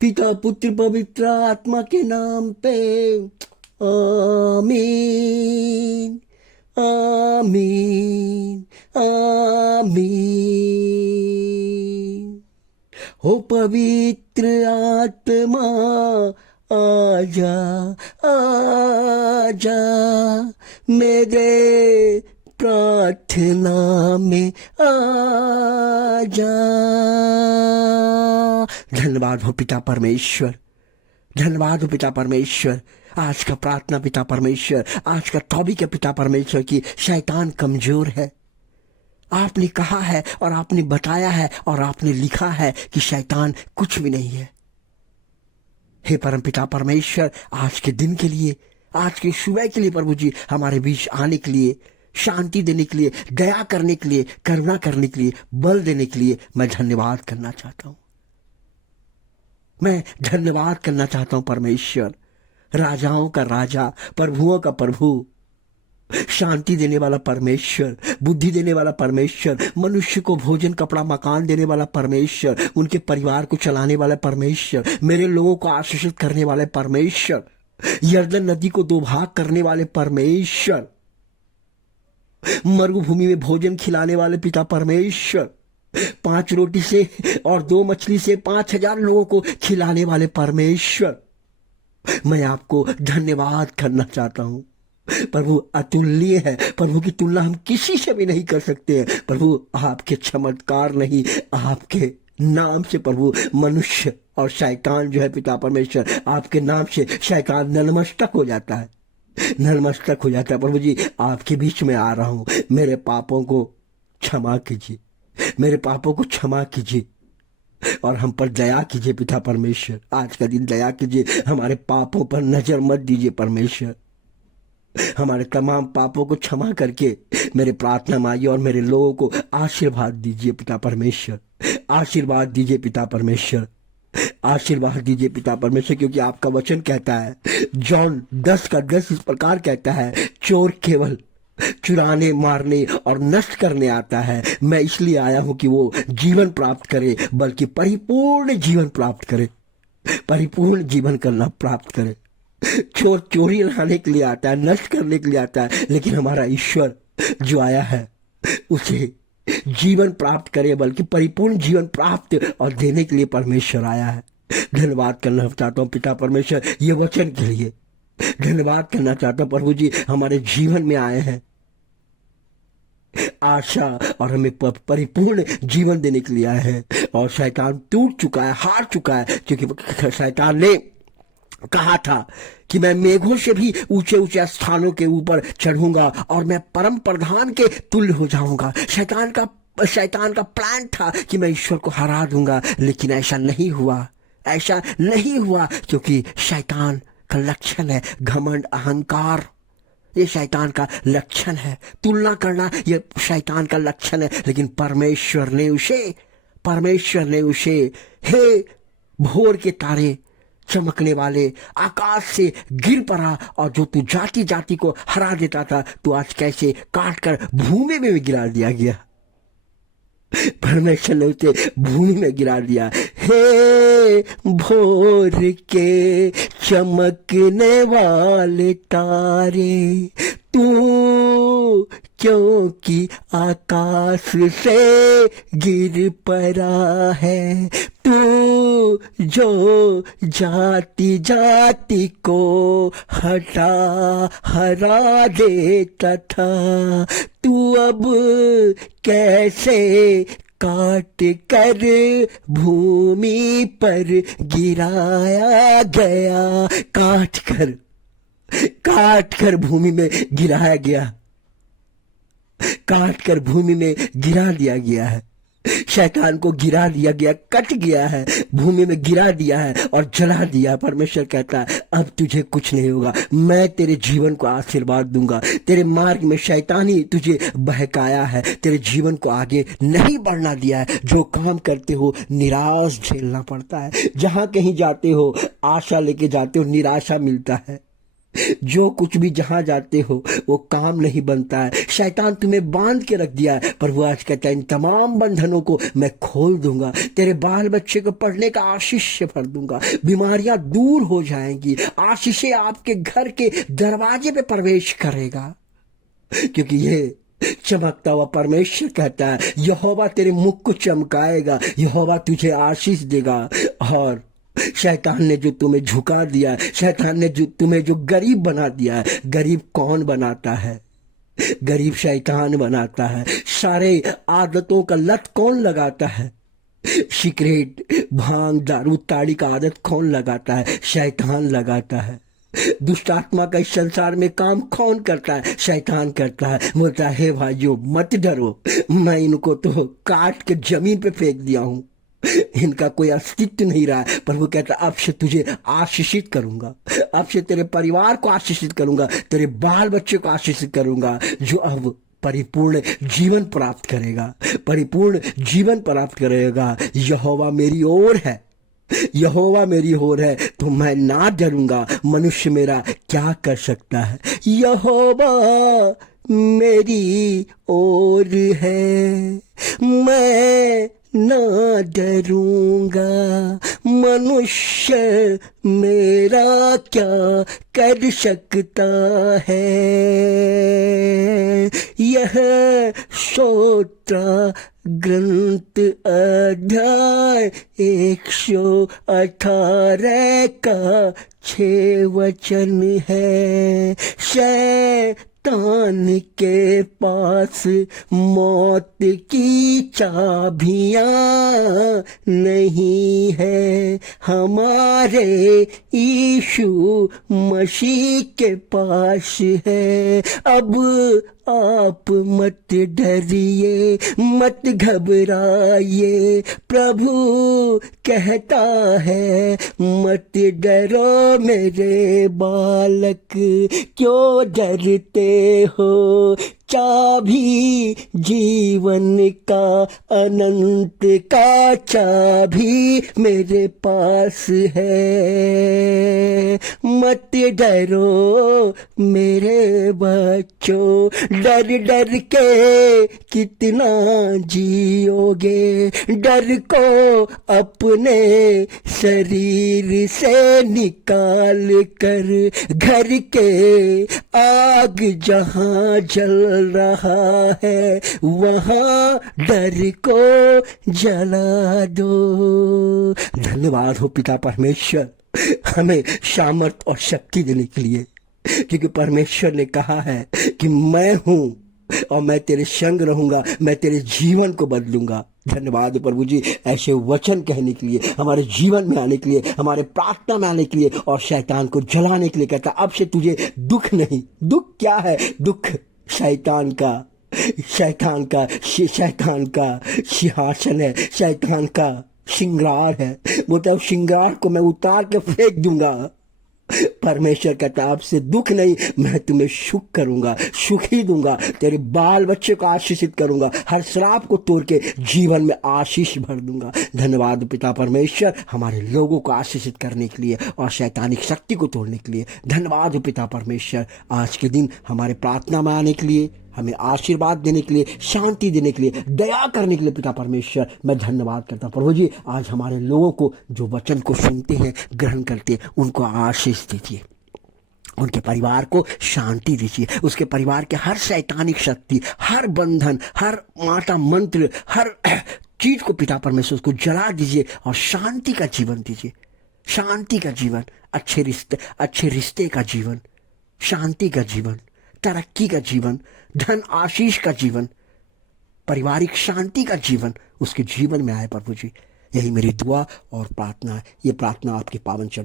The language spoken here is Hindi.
पिता पुत्र पवित्र आत्मा के नाम पे। आमीन आमीन आमीन। हो पवित्र आत्मा आजा आजा मेरे प्रार्थना में आजा। धन्यवाद हो पिता परमेश्वर, धन्यवाद हो पिता परमेश्वर। आज का प्रार्थना पिता परमेश्वर, आज का तौबी के पिता परमेश्वर की शैतान कमजोर है। आपने कहा है और आपने बताया है और आपने लिखा है कि शैतान कुछ भी नहीं है। हे परम पिता परमेश्वर, आज के दिन के लिए, आज के सुबह के लिए प्रभु जी हमारे बीच आने के लिए, शांति देने के लिए, दया करने के लिए, करुणा करने के लिए, बल देने के लिए मैं धन्यवाद करना चाहता हूं। मैं धन्यवाद करना चाहता हूं परमेश्वर, राजाओं का राजा, प्रभुओं का प्रभु, शांति देने वाला परमेश्वर, बुद्धि देने वाला परमेश्वर, मनुष्य को भोजन कपड़ा मकान देने वाला परमेश्वर, उनके परिवार को चलाने वाला परमेश्वर, मेरे लोगों को आशीषित करने वाले परमेश्वर, यर्दन नदी को दो भाग करने वाले परमेश्वर, मरुभूमि में भोजन खिलाने वाले पिता परमेश्वर, 5 रोटी से और 2 मछली से 5,000 लोगों को खिलाने वाले परमेश्वर, मैं आपको धन्यवाद करना चाहता हूं। प्रभु अतुल्य है, प्रभु की तुलना हम किसी से भी नहीं कर सकते हैं। प्रभु आपके चमत्कार नहीं, आपके नाम से प्रभु मनुष्य और शैतान जो है पिता परमेश्वर, आपके नाम से शैतान नतमस्तक हो जाता है, नतमस्तक हो जाता है। प्रभु जी आपके बीच में आ रहा हूं, मेरे पापों को क्षमा कीजिए, मेरे पापों को क्षमा कीजिए और हम पर दया कीजिए पिता परमेश्वर। आज का दिन दया कीजिए, हमारे पापों पर नजर मत दीजिए परमेश्वर, हमारे तमाम पापों को क्षमा करके मेरे प्रार्थना मांगिए और मेरे लोगों को आशीर्वाद दीजिए पिता परमेश्वर, आशीर्वाद दीजिए पिता परमेश्वर, आशीर्वाद दीजिए पिता परमेश्वर। क्योंकि आपका वचन कहता है, जॉन 10:10 इस प्रकार कहता है, चोर केवल चुराने, मारने और नष्ट करने आता है, मैं इसलिए आया हूं कि वो जीवन प्राप्त करे, बल्कि परिपूर्ण जीवन प्राप्त करे, परिपूर्ण जीवन करना प्राप्त करे। चोर चोरी लाने के लिए आता है, नष्ट करने के लिए आता है, लेकिन हमारा ईश्वर जो आया है उसे जीवन प्राप्त करे, बल्कि परिपूर्ण जीवन प्राप्त और देने के लिए परमेश्वर आया है। धन्यवाद करना चाहता हूं पिता परमेश्वर ये वचन के लिए, धन्यवाद करना चाहता हूं प्रभु जी हमारे जीवन में आए हैं आशा और हमें परिपूर्ण जीवन देने के लिए आए हैं। और शैतान टूट चुका है, हार चुका है, क्योंकि शैतान ने कहा था कि मैं मेघों से भी ऊंचे ऊंचे स्थानों के ऊपर चढ़ूंगा और मैं परम प्रधान के तुल्य हो जाऊंगा। शैतान का प्लान था कि मैं ईश्वर को हरा दूंगा, लेकिन ऐसा नहीं हुआ, ऐसा नहीं हुआ, क्योंकि शैतान का लक्षण है घमंड, अहंकार, ये शैतान का लक्षण है, तुलना करना ये शैतान का लक्षण है। लेकिन परमेश्वर ने उसे हे भोर के तारे चमकने वाले आकाश से गिर पड़ा, और जो तू जाति जाति को हरा देता था, तू आज कैसे काट कर भूमि में भी गिरा दिया गया। परमेश्वर ने उसे भूमि में गिरा दिया। हे भोर के चमकने वाले तारे, तू क्योंकि आकाश से गिर पड़ा है, तू जो जाति जाति को हरा देता था, तू अब कैसे काट कर भूमि पर गिराया गया, काट कर भूमि में गिराया गया, काट कर भूमि में गिरा दिया गया है। शैतान को गिरा दिया गया, कट गया है, भूमि में गिरा दिया है और जला दिया। परमेश्वर कहता है अब तुझे कुछ नहीं होगा, मैं तेरे जीवन को आशीर्वाद दूंगा। तेरे मार्ग में शैतान ही तुझे बहकाया है, तेरे जीवन को आगे नहीं बढ़ना दिया है। जो काम करते हो निराश झेलना पड़ता है, जहां कहीं जाते हो आशा लेके जाते हो, निराशा मिलता है। जो कुछ भी जहां जाते हो वो काम नहीं बनता है। शैतान तुम्हें बांध के रख दिया है, पर वो आज कहता है इन तमाम बंधनों को मैं खोल दूंगा। तेरे बाल बच्चे को पढ़ने का आशीष से भर दूंगा। बीमारियां दूर हो जाएंगी। आशीषें आपके घर के दरवाजे पे प्रवेश करेगा, क्योंकि ये चमकता हुआ परमेश्वर कहता है यहोवा तेरे मुख को चमकाएगा, यहोवा तुझे आशीष देगा। और शैतान ने जो तुम्हें झुका दिया है, शैतान ने जो तुम्हें जो गरीब बना दिया है, गरीब कौन बनाता है? गरीब शैतान बनाता है। सारे आदतों का लत कौन लगाता है? सिगरेट, भांग, दारू, ताड़ी का आदत कौन लगाता है? शैतान लगाता है। दुष्ट आत्मा का इस संसार में काम कौन करता है? शैतान करता है। बोलता है भाइयों मत डरो, मैं इनको तो काट के जमीन पे फेंक दिया हूं, इनका कोई अस्तित्व नहीं रहा है। पर वो कहता अब से तुझे आशीषित करूंगा, अब से तेरे परिवार को आशीषित करूंगा, तेरे बाल बच्चे को आशीषित करूंगा, जो अब परिपूर्ण जीवन प्राप्त करेगा, परिपूर्ण जीवन प्राप्त करेगा। यहोवा मेरी ओर है, यहोवा मेरी ओर है तो मैं ना डरूंगा। मनुष्य मेरा क्या कर सकता है? यहोवा मेरी ओर है, मैं ना डरूंगा। मनुष्य मेरा क्या कर सकता है? यह स्तोत्र ग्रंथ अध्याय 118 का 6 वचन है। शैतान के पास मौत की चाबियां नहीं है, हमारे यीशु मसीह के पास है। अब आप मत डरिए, मत घबराइए, प्रभु कहता है मत डरो मेरे बालक, क्यों डरते हो? चाबी जीवन का, अनंत का चाबी मेरे पास है। मत डरो मेरे बच्चों, डर डर के कितना जियोगे? डर को अपने शरीर से निकाल कर, घर के आग जहां जल रहा है वहां डर को जला दो। धन्यवाद हो पिता परमेश्वर हमें सामर्थ और शक्ति देने के लिए, क्योंकि परमेश्वर ने कहा है कि मैं हूं और मैं तेरे संग रहूंगा, मैं तेरे जीवन को बदलूंगा। धन्यवाद प्रभु जी ऐसे वचन कहने के लिए, हमारे जीवन में आने के लिए, हमारे प्रार्थना में आने के लिए और शैतान को जलाने के लिए। कहता अब से तुझे दुख नहीं। दुख क्या है? दुख शैतान का सिंहासन है, शैतान का श्रृंगार है। बोलता श्रृंगार को मैं उतार के फेंक दूंगा। परमेश्वर कहता आपसे दुख नहीं, मैं तुम्हें सुख करूंगा, सुख ही दूंगा। तेरे बाल बच्चे को आशीषित करूंगा, हर श्राप को तोड़ के जीवन में आशीष भर दूंगा। धन्यवाद पिता परमेश्वर हमारे लोगों को आशीषित करने के लिए और शैतानिक शक्ति को तोड़ने के लिए। धन्यवाद पिता परमेश्वर आज के दिन हमारे प्रार्थना में आने के लिए, हमें आशीर्वाद देने के लिए, शांति देने के लिए, दया करने के लिए पिता परमेश्वर मैं धन्यवाद करता हूं। प्रभु जी आज हमारे लोगों को जो वचन को सुनते हैं, ग्रहण करते हैं, उनको आशीष दीजिए, उनके परिवार को शांति दीजिए, उसके परिवार के हर शैतानिक शक्ति, हर बंधन, हर माता मंत्र, हर चीज को पिता परमेश्वर को जला दीजिए और शांति का जीवन दीजिए। शांति का जीवन, अच्छे रिश्ते का जीवन, शांति का जीवन, तरक्की का जीवन, धन आशीष का जीवन, पारिवारिक शांति का जीवन उसके जीवन में आए प्रभु जी। यही मेरी दुआ और प्रार्थना है। ये प्रार्थना आपके पावन चरण